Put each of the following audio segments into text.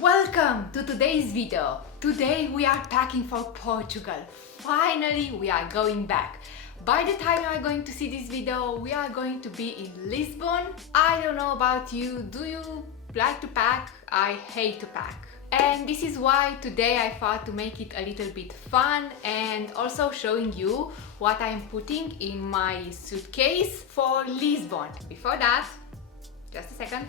Welcome to today's video. Today we are packing for Portugal. Finally we are going back. By the time you are going to see this video, we are going to be in Lisbon. I don't know about you, do you like to pack? I hate to pack. And this is why today I thought to make it a little bit fun and also showing you what I'm putting in my suitcase for Lisbon. Before that, just a second.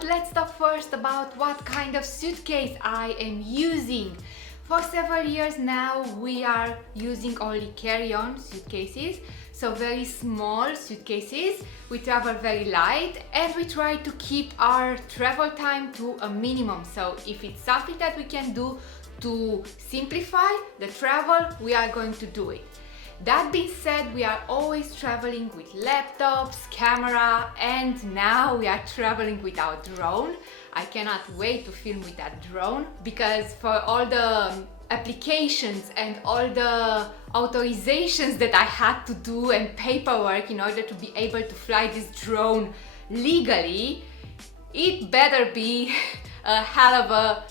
Let's talk first about what kind of suitcase I am using. For several years now we are using only carry-on suitcases, so very small suitcases. We travel very light and we try to keep our travel time to a minimum. So if it's something that we can do to simplify the travel, we are going to do it. That being said, we are always traveling with laptops, camera, and now we are traveling with our drone. I cannot wait to film with that drone because for all the applications and all the authorizations that I had to do and paperwork in order to be able to fly this drone legally, it better be a hell of a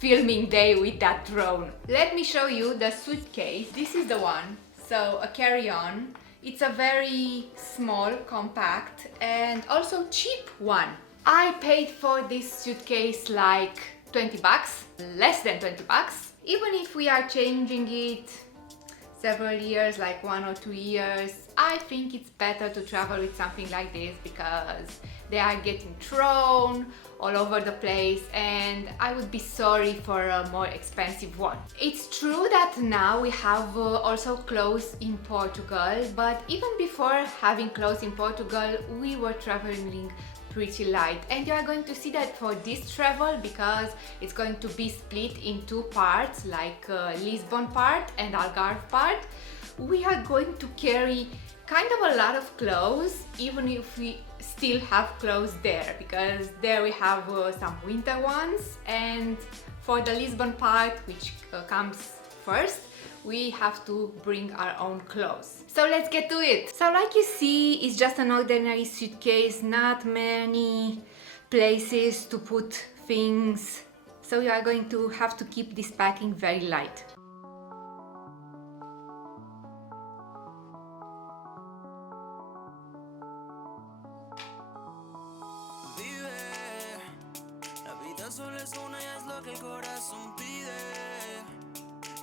filming day with that drone. Let me show you the suitcase. This is the one. So a carry-on. It's a very small, compact and also cheap one. I paid for this suitcase like 20 bucks, less than 20 bucks. Even if we are changing it several years, like 1 or 2 years, I think it's better to travel with something like this because they are getting thrown all over the place and I would be sorry for a more expensive one. It's true that now we have also clothes in Portugal, but even before having clothes in Portugal, we were traveling pretty light, and you are going to see that for this travel because it's going to be split in two parts, like Lisbon part and Algarve part. We are going to carry kind of a lot of clothes, even if we still have clothes there, because there we have some winter ones, and for the Lisbon part, which comes first, we have to bring our own clothes. So let's get to it. So like you see, it's just an ordinary suitcase, not many places to put things. So you are going to have to keep this packing very light. Solo es una y es lo que el corazón pide.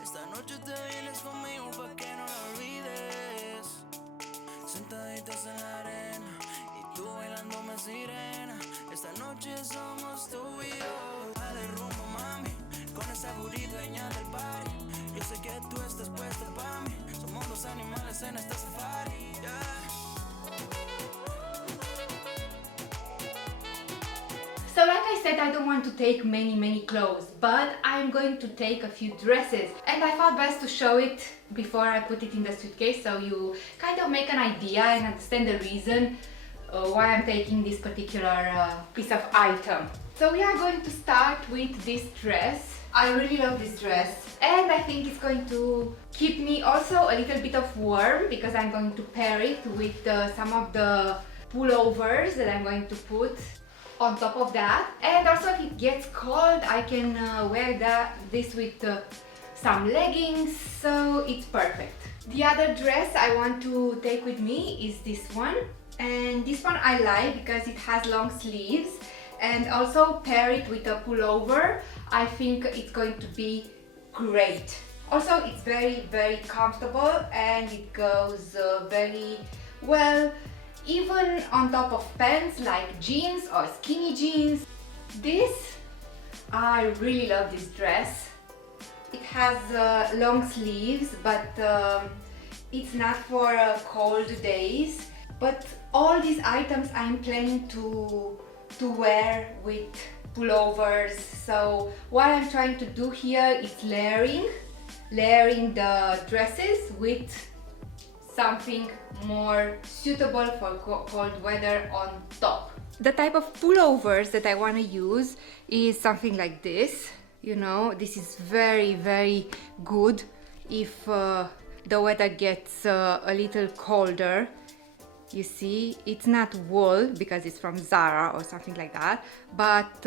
Esta noche te vienes conmigo pa' que no la olvides. Sentaditas en la arena y tú bailándome sirena. Esta noche somos tú y yo. Dale rumbo, mami, con esa booty dueña del party. Yo sé que tú estás puesta pa' mí. Somos dos animales en este safari, yeah. So like I said, I don't want to take many clothes, but I'm going to take a few dresses, and I thought best to show it before I put it in the suitcase so you kind of make an idea and understand the reason why I'm taking this particular piece of item. So we are going to start with this dress. I really love this dress and I think it's going to keep me also a little bit of warm because I'm going to pair it with some of the pullovers that I'm going to put on top of that, and also if it gets cold I can wear this with some leggings, so it's perfect. The other dress I want to take with me is this one, and this one I like because it has long sleeves, and also pair it with a pullover. I think it's going to be great. Also it's very comfortable and it goes very well even on top of pants like jeans or skinny jeans. I really love this dress. It has long sleeves, but it's not for cold days. But all these items I'm planning to wear with pullovers. So what I'm trying to do here is layering the dresses with something more suitable for cold weather on top. The type of pullovers that I want to use is something like this. You know, this is very good if the weather gets a little colder. You see, it's not wool because it's from Zara or something like that, but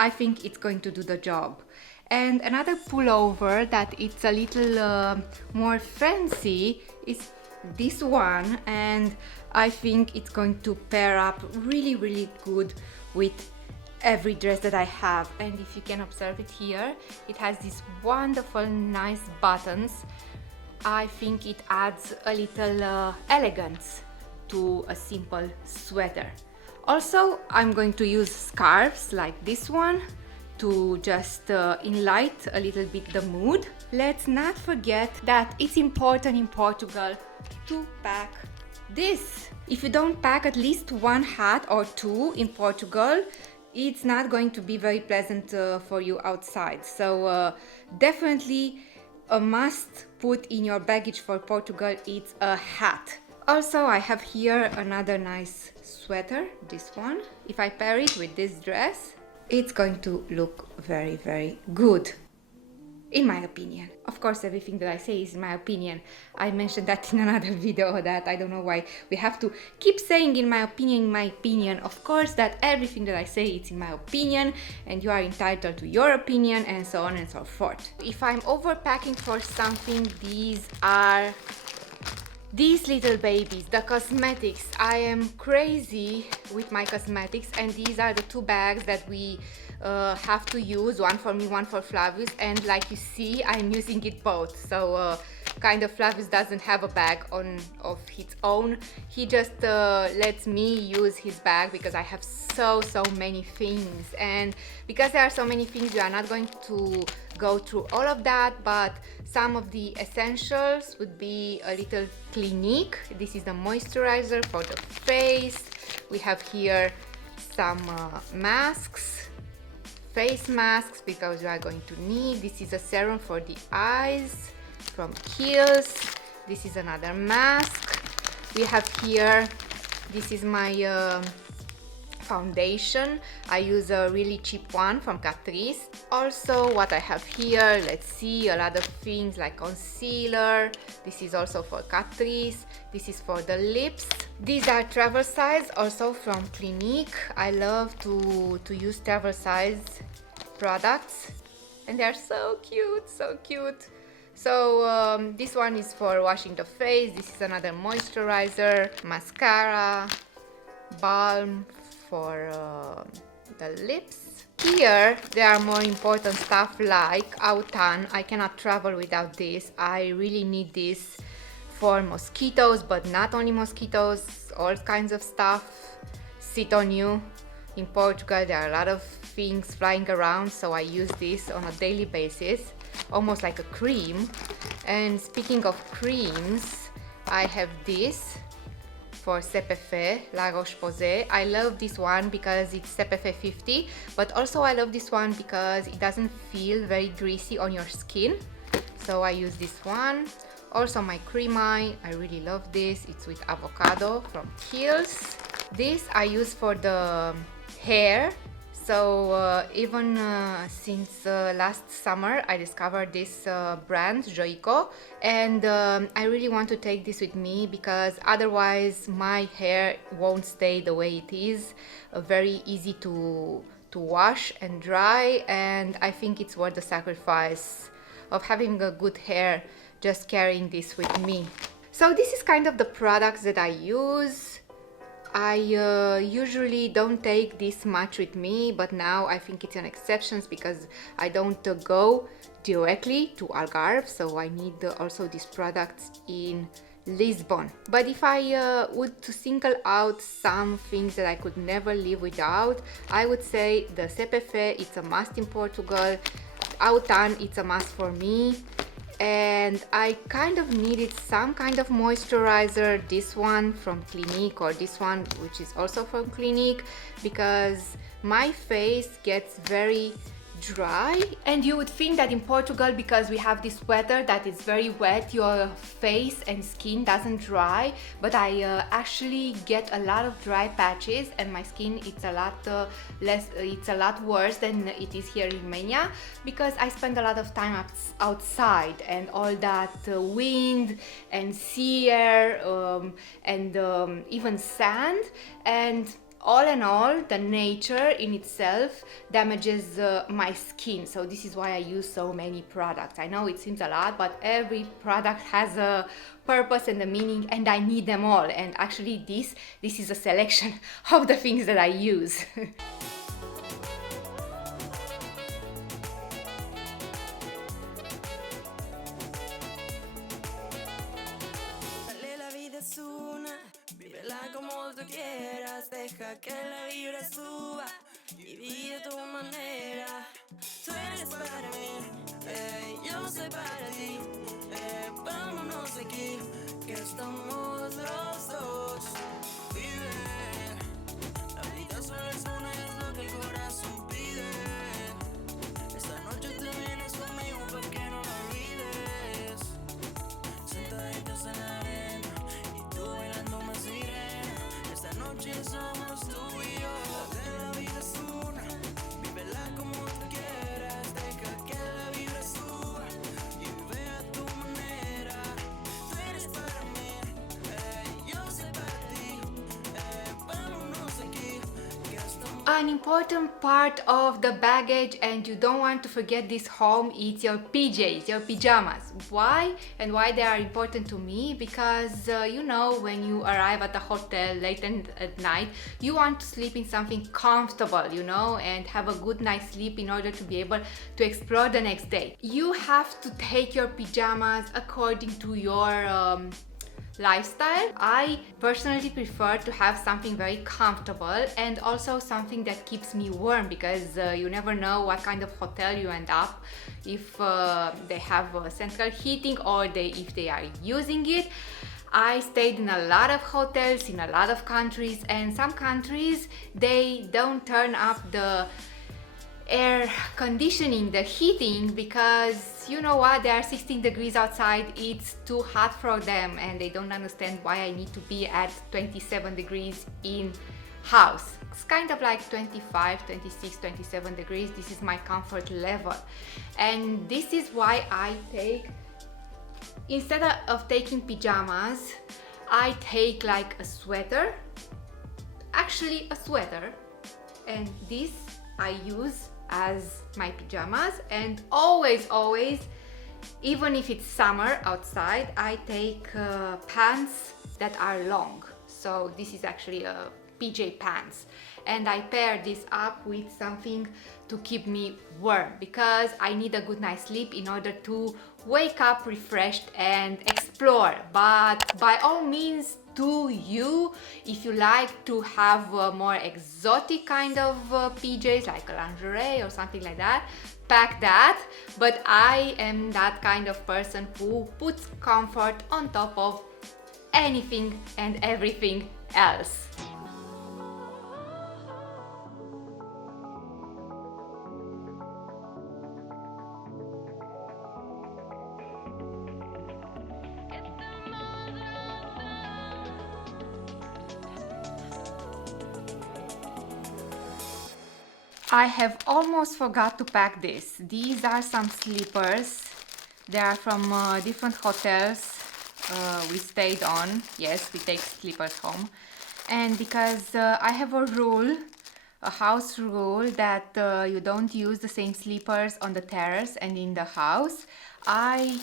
I think it's going to do the job. And another pullover that it's a little more fancy is this one, and I think it's going to pair up really good with every dress that I have. And if you can observe it here, it has these wonderful nice buttons. I think it adds a little elegance to a simple sweater. Also, I'm going to use scarves like this one to just enlight a little bit the mood. Let's not forget that it's important in Portugal to pack this. If you don't pack at least one hat or two in Portugal, it's not going to be very pleasant for you outside. So definitely a must put in your baggage for Portugal, it's a hat. Also, I have here another nice sweater, this one. If I pair it with this dress, it's going to look very good, in my opinion. Of course, everything that I say is in my opinion. I mentioned that in another video that I don't know why we have to keep saying in my opinion. Of course, that everything that I say is in my opinion, and you are entitled to your opinion, and so on and so forth. If I'm overpacking for something, these are these little babies, the cosmetics. I am crazy with my cosmetics, and these are the two bags that we have to use, one for me, one for Flavius, and like you see, I'm using it both. So kind of Flavius doesn't have a bag of his own. He just lets me use his bag because I have so many things, and because there are so many things, we are not going to go through all of that, but some of the essentials would be a little Clinique. This is the moisturizer for the face. We have here some masks, face masks, because you are going to need. This is a serum for the eyes from Kiehl's. This is another mask. We have here, this is my foundation. I use a really cheap one from Catrice. Also, what I have here, let's see, a lot of things like concealer. This is also for Catrice. This is for the lips. These are travel size, also from Clinique. I love to use travel size products, and they're so cute, so cute. So this one is for washing the face. This is another moisturizer, mascara, balm for the lips. Here there are more important stuff like autan. I cannot travel without this. I really need this for mosquitoes, but not only mosquitoes, all kinds of stuff sit on you. In Portugal there are a lot of things flying around, so I use this on a daily basis, almost like a cream. And speaking of creams, I have this for CPF, La Roche-Posay. I love this one because it's CPF 50, but also I love this one because it doesn't feel very greasy on your skin. So I use this one. Also my cream eye, I really love this. It's with avocado from Kiehl's. This I use for the hair. So even since last summer I discovered this brand, Joico, and I really want to take this with me because otherwise my hair won't stay the way it is. Very easy to wash and dry, and I think it's worth the sacrifice of having a good hair just carrying this with me. So this is kind of the products that I use. I usually don't take this much with me, but now I think it's an exception because I don't go directly to Algarve, so I need also these products in Lisbon. But if I would to single out some things that I could never live without, I would say the CPF, it's a must in Portugal. Autan, it's a must for me. And I kind of needed some kind of moisturizer, this one from Clinique or this one which is also from Clinique, because my face gets very dry. And you would think that in Portugal, because we have this weather that is very wet, your face and skin doesn't dry, but I actually get a lot of dry patches, and my skin it's a lot worse than it is here in Romania, because I spend a lot of time outside and all that wind and sea air and even sand, and all in all, the nature in itself damages my skin, so this is why I use so many products. I know it seems a lot, but every product has a purpose and a meaning, and I need them all. And actually this is a selection of the things that I use. Dale, la vida es una, vívela como tú quieras, deja que la vibra suba y vive a tu manera. Tú eres para mí, yo soy para ti, vámonos de aquí, que estamos los dos. Vive, la vida solo es una, es lo que el corazón pide. Esta noche te vienes conmigo pa' que no la olvides. Sentaditos en la arena y tú bailando más sirena. Esta noche somos tú y yo. La vida es una, vívela como tú quieras. Deja que la vibra suba y vive a tu manera. Tú eres para mí, yo soy para ti. Vámonos de aquí, que estamos. An important part of the baggage, and you don't want to forget this home, is your PJs, your pajamas. Why and why they are important to me? Because you know, when you arrive at the hotel late at night, you want to sleep in something comfortable, you know, and have a good night's sleep in order to be able to explore the next day. You have to take your pajamas according to your lifestyle. I personally prefer to have something very comfortable and also something that keeps me warm, because you never know what kind of hotel you end up, if they have central heating or if they are using it. I stayed in a lot of hotels in a lot of countries, and some countries they don't turn up the air conditioning, the heating, because you know what, they are 16 degrees outside, it's too hot for them, and they don't understand why I need to be at 27 degrees in house. It's kind of like 25, 26, 27 degrees. This is my comfort level, and this is why I take, instead of taking pajamas, I take like a sweater, actually a sweater, and this I use as my pajamas. And always, even if it's summer outside, I take pants that are long. So this is actually a PJ pants, and I pair this up with something to keep me warm, because I need a good night's sleep in order to wake up refreshed and explore. But by all means, do you, if you like to have a more exotic kind of PJs like a lingerie or something like that, pack that. But I am that kind of person who puts comfort on top of anything and everything else. I have almost forgot to pack this. These are some slippers. They are from different hotels we stayed on. Yes, we take slippers home. And because I have a rule, a house rule, that you don't use the same slippers on the terrace and in the house, I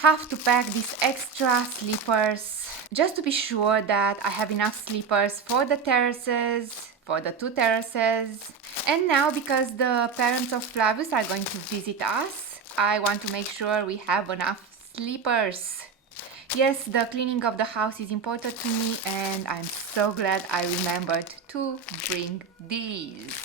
have to pack these extra slippers just to be sure that I have enough slippers for the terraces, for the 2 terraces. And now, because the parents of Flavius are going to visit us, I want to make sure we have enough slippers. Yes, the cleaning of the house is important to me, and I'm so glad I remembered to bring these.